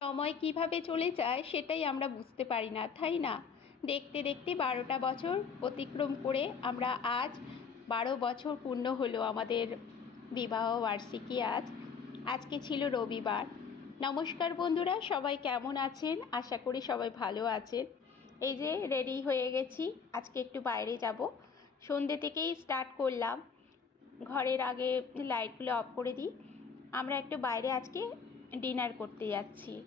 সময় কীভাবে চলে যায় সেটাই আমরা বুঝতে পারি না, তাই না? দেখতে দেখতে বারোটা বছর অতিক্রম করে আমরা আজ বারো বছর পূর্ণ হলো আমাদের বিবাহ বার্ষিকী আজ। আজকে ছিল রবিবার। নমস্কার বন্ধুরা, সবাই কেমন আছেন? আশা করি সবাই ভালো আছেন। এই যে রেডি হয়ে গেছি, আজকে একটু বাইরে যাব। সন্ধ্যে থেকেই স্টার্ট করলাম। ঘরের আগে লাইটগুলো অফ করে দিই। আমরা একটু বাইরে আজকে ডিনার করতে যাচ্ছি।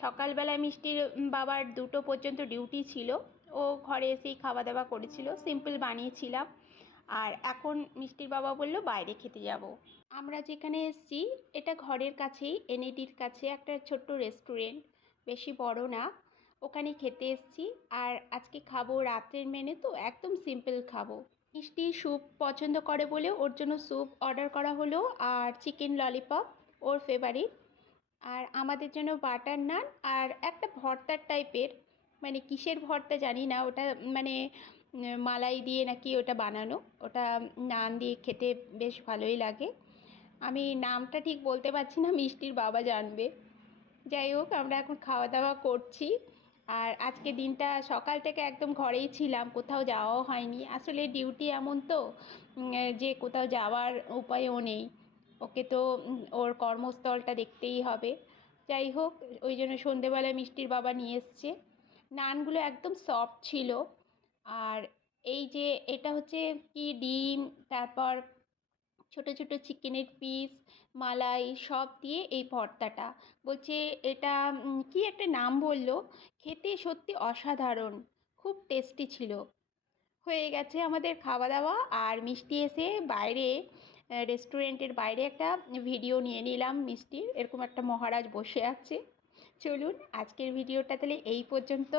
সকালবেলা মিষ্টির বাবার দুটো পর্যন্ত ডিউটি ছিল। ও ঘরে এসেই খাওয়া দাওয়া করেছিল সিম্পল বানিয়েছিলাম। আর এখন মিষ্টির বাবা বলল, বাইরে খেতে যাব। আমরা যেখানে এসেছি, এটা ঘরের কাছেই এনএডির কাছে, একটা ছোট্ট রেস্টুরেন্ট বেশি বড় না, ওখানে খেতে এসেছি। আর আজকে খাব রাত্রের মেনু তো, একদম সিম্পল খাব। মিষ্টি স্যুপ পছন্দ করে বলে ওর জন্য স্যুপ অর্ডার করা হলো। আর চিকেন ললিপপ ওর ফেভারিট আর আমাদের জন্য বাটার নান আর একটা ভর্তার টাইপের মানে কিসের ভর্তা জানি না, ওটা মানে মালাই দিয়ে নাকি ওটা বানানো, ওটা নান দিয়ে খেতে বেশ ভালোই লাগে। আমি নামটা ঠিক বলতে পারছি না, মিষ্টির বাবা জানবে। যাই হোক, আমরা এখন খাওয়া দাওয়া করছি। আর আজকে দিনটা সকাল থেকে একদম ঘরেই ছিলাম, কোথাও যাওয়াও হয়নি। আসলে ডিউটি এমন তো যে কোথাও যাওয়ার উপায়ও নেই। ওকে তো ওর কর্মস্থলটা দেখতেই হবে। যাই হোক, ওই জন্য সন্ধেবেলায় মিষ্টির বাবা নিয়ে এসছে। নানগুলো একদম সফট ছিল। আর এই যে, এটা হচ্ছে কি ডিম, তারপর ছোট ছোট চিকেনের পিস, মালাই, সব দিয়ে এই ভর্তাটা বলছে, এটা কি একটা নাম বলল? খেতে সত্যি অসাধারণ, খুব টেস্টি ছিল। হয়ে গেছে আমাদের খাওয়া দাওয়া আর মিষ্টি এসে বাইরে রেস্টুরেন্টের বাইরে একটা ভিডিও নিয়ে নিলাম মিষ্টির এরকম একটা মহারাজ বসে আছে। চলুন, আজকের ভিডিওটা তাহলে এই পর্যন্ত।